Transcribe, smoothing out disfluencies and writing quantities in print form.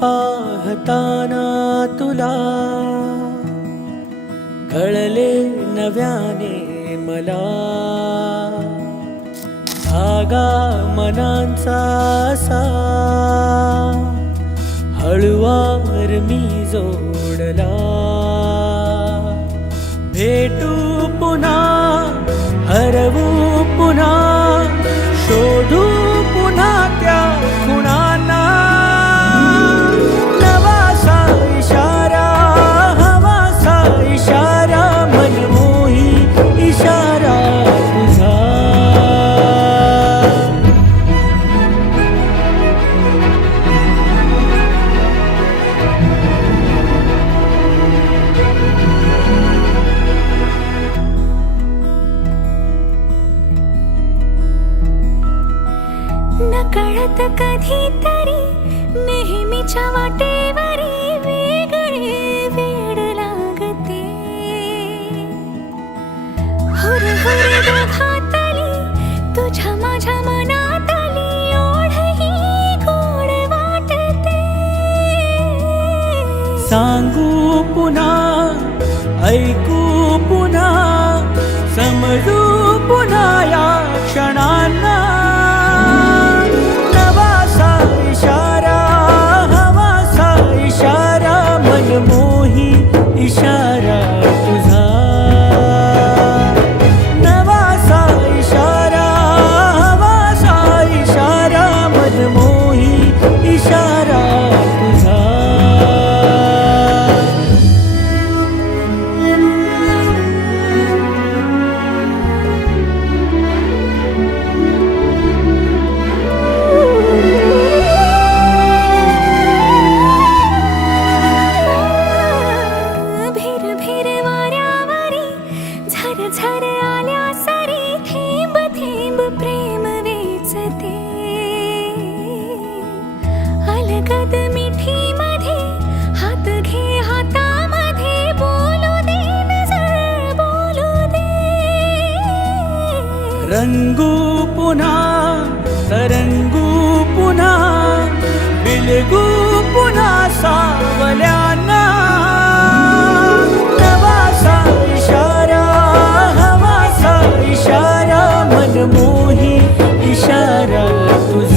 पाहताना तुला कळले नव्याने मला, धागा मनांचा असा हळुवार मी जोडला. भेटू पुन्हा, हरवू पुन्हा, शोधू पुन्हा त्या खुणांना. नवासा इशारा, हवासा इशारा, मनमोही इशारा तुझा. नकळत कधीतरी नेहमीच्या वाटेवरी वेगळे वेड लागते. हुर हुर दोघातली तुझ्या माझ्या मनातली ओढ ही गोड वाटते. सांगू पुन्हा, ऐकू पुन्हा, समजू पुन्हा या क्षणांना. नवासा इशारा, हवासा इशारा, मनमोही इशारा तुझा. नवासा इशारा, हवासा इशारा, मनमोही इशारा तुझा. झर आल्या सरी थेंब थेंब प्रेम वेचते. अलगद मिठी मध्ये हात घे हातामध्ये, बोलू दे नजर बोलू दे. रंगू पुन्हा, तरंगू पुन्हा, बिलगू पुन्हा सावल्यांना. नवासा इशारा, हवासा इशारा, मनमोही इशारा तुझा.